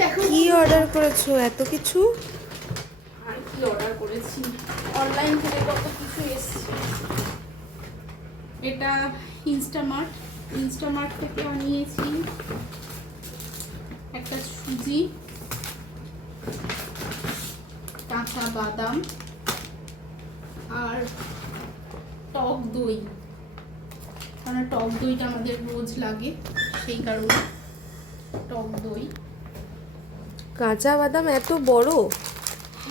দেখো। কি অর্ডার করেছ? এত কিছু? আর কি অর্ডার করেছি? অনলাইন থেকে কত কিছু এসছে। এটা ইনস্টামার্ট ইনস্টামার্ট থেকে আনিয়েছি একটা সুজি কাঁচা বাদাম আর টক দই। কারণ টক দইটা আমাদের রোজ লাগে সেই কারণে টক দই। কাঁচা বাদাম এত বড়?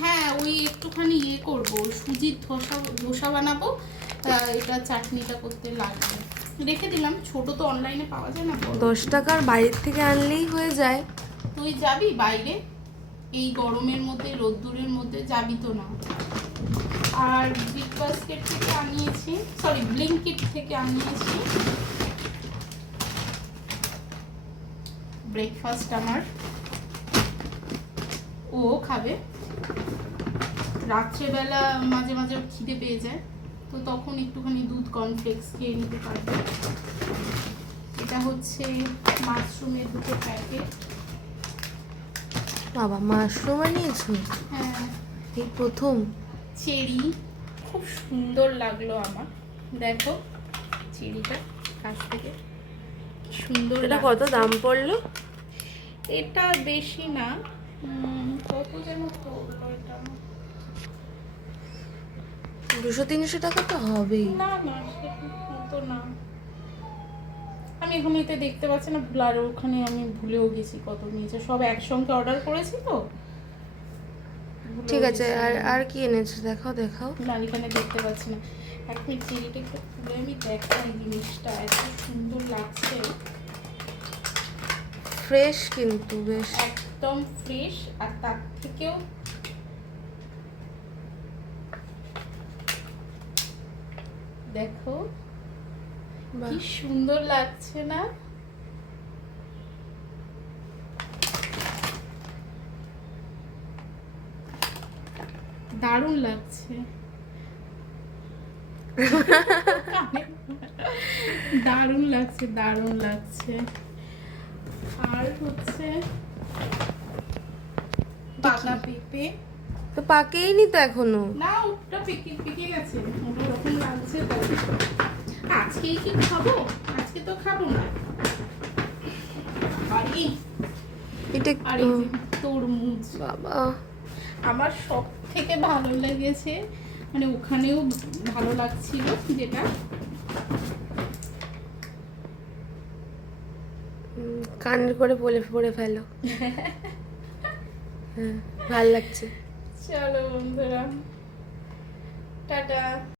হ্যাঁ ওই একটুখানি ইয়ে করব সুজির ধোসা ধোসা বানাবো এটা চাটনিটা করতে লাগবে। রেখে দিলাম ছোট তো অনলাইনে পাওয়া যায় না। দশ টাকার বাইরের থেকে আনলেই হয়ে যায়। তুই যাবি বাইরে? এই গরমের মধ্যে রোদ্দুরের মধ্যে যাবি তো না। আর বিগ বাস্কেট থেকে আনিয়েছি সরি ব্লিঙ্কিট থেকে আনিয়েছি। ব্রেকফাস্ট আমার। ও খাবে। রাত্রেবেলা মাঝে মাঝে খিদে পেয়ে যায় তো তখন একটুখানি দুধ কর্নফ্লেক্স খেয়ে নিতে পারবে। এটা হচ্ছে মাশরুমের দুটো প্যাকেট বাবা মাশরুম আনিয়েছো হ্যাঁ। এই প্রথম? চেরি খুব সুন্দর লাগল আমার। দেখো চেরিটা কাছ থেকে। কি সুন্দর এটা কত দাম পড়ল? এটা বেশি না দুশো তিনশো টাকা তো হবেই। না না তো না। আমি এখানেতে দেখতে পাচ্ছি না আর ওখানে আমি ভুলেও গেছি কত নিয়েছে। সব একসঙ্গে অর্ডার করেছি তো। ঠিক আছে আর আর কি এনেছো? দেখাও দেখাও। না এখানে দেখতে পাচ্ছি না। এক মিনিট চিনিটা একটু খুলে আমি দেখাই জিনিসটা। এত সুন্দর লাগছে। ফ্রেশ কিন্তু বেশ। একদম ফ্রেশ আর তার থেকেও দেখো কি সুন্দর লাগছে না? দারুণ লাগছে। দারুণ লাগছে দারুণ লাগছে। আর হচ্ছে পাতা পেঁপে। তো পাকেইনি তো এখনও। না ওটা পেকে পেকে গেছে। ওটা লাগছে আজকেই কি খাব? আজকে তো খাব না। আর এটা আর তরমুজ। বাবা। আমার সব থেকে ভালো লেগেছে মানে ওখানেও ভালো লাগছিল যেটা। কানের করে বলে পড়ে ফেলো। ভালো লাগছে। চলো বন্ধুরা। টাটা।